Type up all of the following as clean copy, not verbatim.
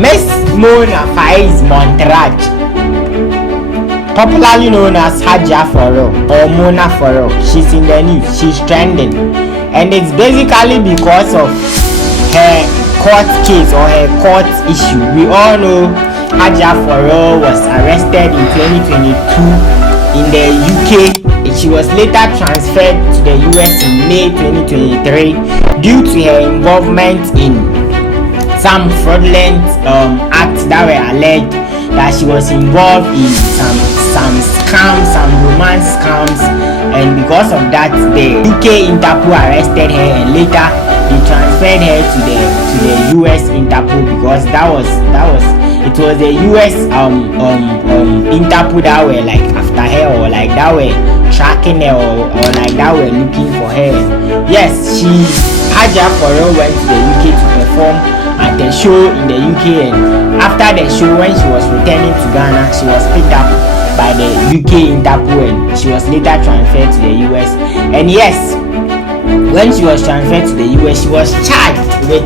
Miss Mona Faiz Montraj, popularly known as Hajia4Real or Mona4Real, she's in the news, she's trending, and it's basically because of her court case or her court issue. We all know Hajia4Real was arrested in 2022 in the UK. She was later transferred to the US in May 2023 due to her involvement in some fraudulent acts that were alleged that she was involved in some scams, some romance scams, and because of that the UK Interpol arrested her, and later they transferred her to the US Interpol because it was the US Interpol that were like after her, or like that were tracking her, or like that were looking for her. Yes, Hajia4Real went to the UK to perform at a show in the UK, and after the show, when she was returning to Ghana, she was picked up by the UK Interpol and she was later transferred to the US. And yes, when she was transferred to the US, she was charged with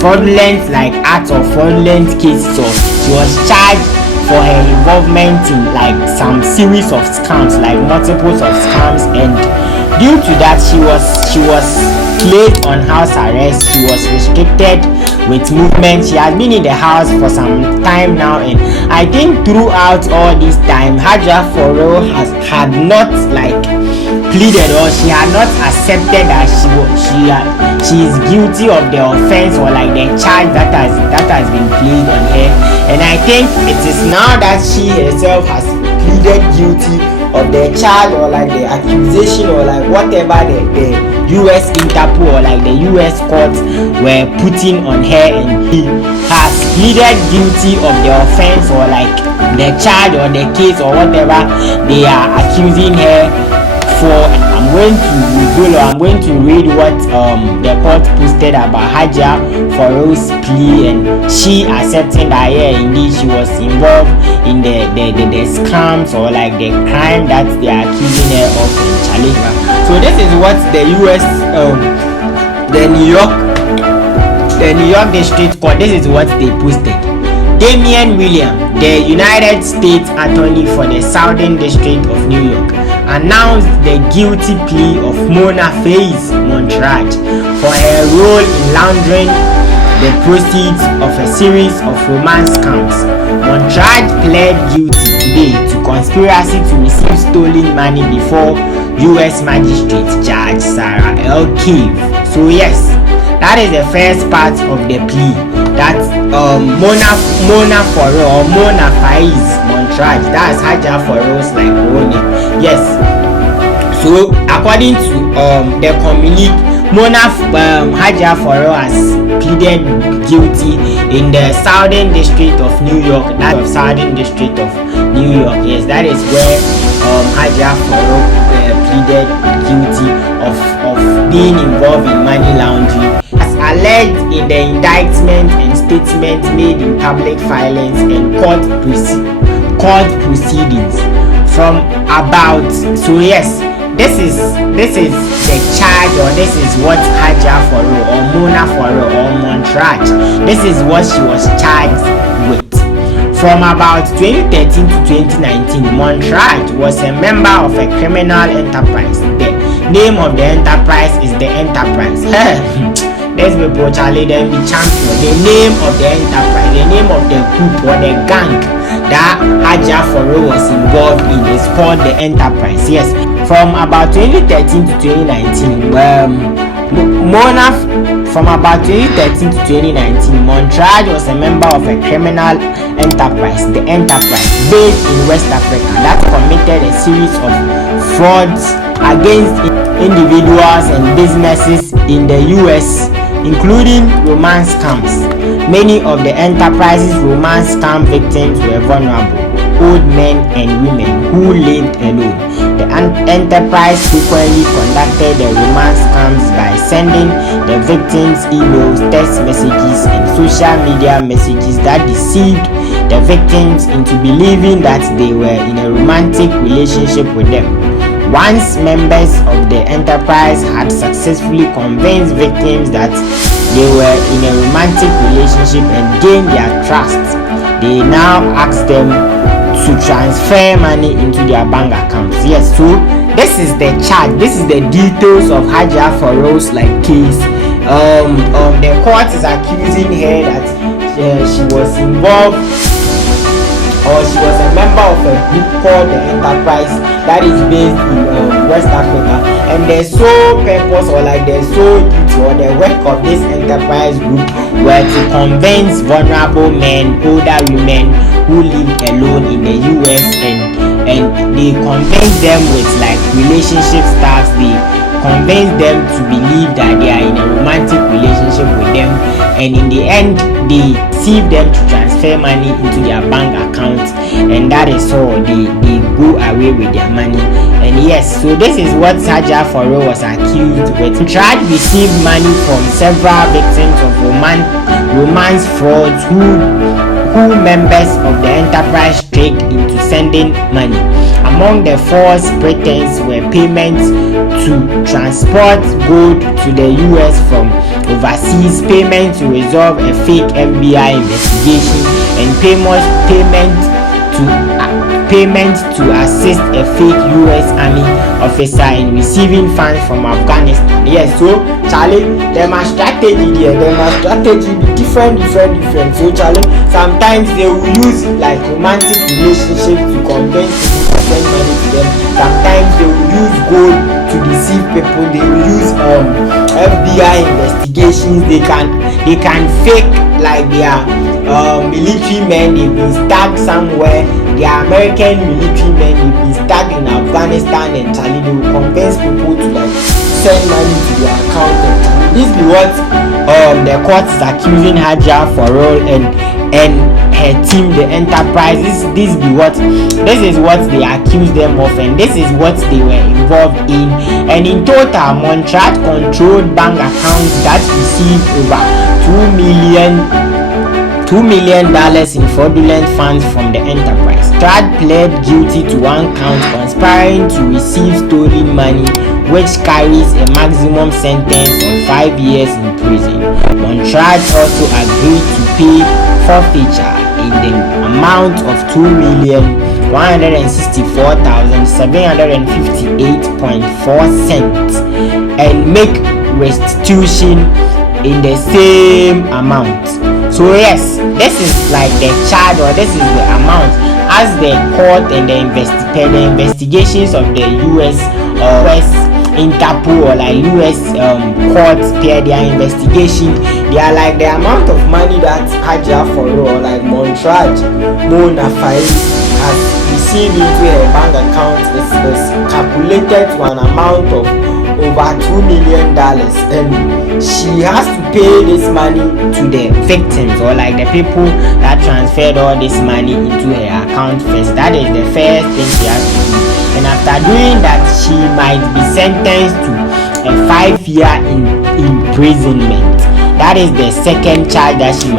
fraudulent acts or fraudulent cases. So she was charged for her involvement in some series of scams, multiples of scams, and due to that she was placed on house arrest. She was restricted with movement. She has been in the house for some time now, and I think throughout all this time Hajia4Real had not pleaded, or she had not accepted that she is guilty of the offense or the charge that has been placed on her. And I think it is now that she herself has pleaded guilty of the charge or the accusation or whatever the US Interpol or the US court were putting on her, and he has pleaded guilty of the offense or the charge or the case or whatever they are accusing her for. I'm going to read what the court posted about Hajia4Real's plea, and she accepting that indeed she was involved in the scams or the crime that they are accusing her of in Challenge. So this is what the US the New York District Court, this is what they posted. Damian William, the United States Attorney for the Southern District of New York, announced the guilty plea of Mona Faiz Montraj for her role in laundering the proceeds of a series of romance scams. Montraj pled guilty today to conspiracy to receive stolen money before U.S. Magistrate Judge Sarah L. Cave. So yes, that is the first part of the plea. That Mona4Real or Mona Faiz Montraj, that's Hajia4Real's real name. Yes. So according to the communique, Hajia4Real has pleaded guilty in the Southern District of New York. That of Southern District of New York. Yes, that is where Hajia4Real pleaded guilty of being involved in money laundering, as alleged in the indictment and statement made in public filings and court proceedings from about. So yes, this is the charge, or this is what Hajia4Real or Mona4Real or Montraj, this is what she was charged with. From about 2013 to 2019, Montraj was a member of a criminal enterprise. The name of the enterprise is the Enterprise. Let's be brutally then be champion. The name of the enterprise, the name of the group or the gang that Hajia4Real was involved in is called the Enterprise. Yes, from about 2013 to 2019, from about 2013 to 2019, Montraj was a member of a criminal enterprise, the Enterprise, based in West Africa, that committed a series of frauds against individuals and businesses in the US, including romance scams. Many of the enterprise's romance scam victims were vulnerable, old men and women who lived alone. The enterprise frequently conducted the romance scams by sending the victims emails, text messages, and social media messages that deceived the victims into believing that they were in a romantic relationship with them. Once members of the enterprise had successfully convinced victims that they were in a romantic relationship and gained their trust, they now asked them to transfer money into their bank accounts. Yes, so this is the charge, this is the details of Hajia4Real's case. The court is accusing her that she was involved, or she was a member of a group called the Enterprise that is based in West Africa, and the sole purpose, or the sole duty, or the work of this Enterprise group were to convince vulnerable men, older women who lived alone in the US, and they convinced them with relationship stars. They convinced them to believe that they are in a romantic relationship with them, and in the end they deceive them to transfer money into their bank accounts, and that is all. They go away with their money. And yes, so this is what Hajia4Real was accused with. Tried received money from several victims of romance frauds who members of the Enterprise tricked into sending money. Among the false pretense were payments to transport gold to the US from overseas, payment to resolve a fake FBI investigation, and payment to assist a fake US Army officer in receiving funds from Afghanistan. Yes, so Charlie, them are strategy there. Them are strategy be different. So Charlie, sometimes they will use romantic relationships to convince people to send money to them. Sometimes they will use gold to deceive people. They will use FBI investigations. They can fake they are military men. They've been stuck somewhere. They are American military men. They've been stuck in Afghanistan, and Charlie, they will convince people to send money to their account. And this be what the court is accusing Hajia4Real and her team, the Enterprise. This is what they accuse them of, and this is what they were involved in. And in total, Montreal controlled bank accounts that received over $2 million in fraudulent funds from the Enterprise. Strad pled guilty to one count, conspiring to receive stolen money, which carries a maximum sentence of 5 years in prison. Montreal also agreed to pay forfeiture in the amount of $2,164,758.4 and make restitution in the same amount. So yes, this is the charge, or this is the amount as the court and the investigations of the US Interpol or US courts pair their investigation. They are the amount of money that Hajia4Real or Montreal Mona has received into her bank account is calculated to an amount of over $2 million, and she has to pay this money to the victims, or the people that transferred all this money into her account first. That is the first thing she has to do, and after doing that, she might be sentenced to a 5-year imprisonment. That is the second charge that she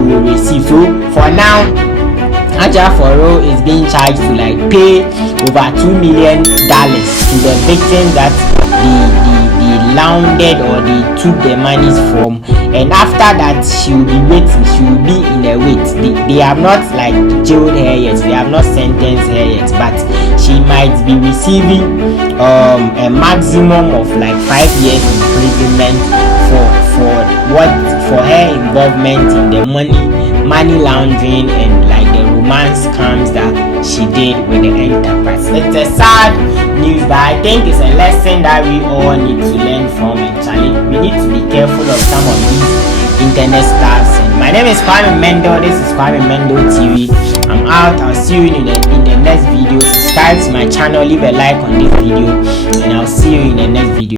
will receive. So for now, Hajia4Real is being charged to pay over $2 million to the victims that they laundered, or they took the monies from, and after that she will be waiting. She will be in a wait. They have not jailed her yet. They have not sentenced her yet, but she might be receiving a maximum of 5 years imprisonment for her involvement in the money laundering and the romance scams that she did with the Enterprise. It's a sad news, but I think it's a lesson that we all need to learn from. Actually, we need to be careful of some of these internet stars. And my name is Kwame Mendo. This is Kwame Mendo TV. I'm out. I'll see you in the next video. Subscribe to my channel, leave a like on this video, and I'll see you in the next video.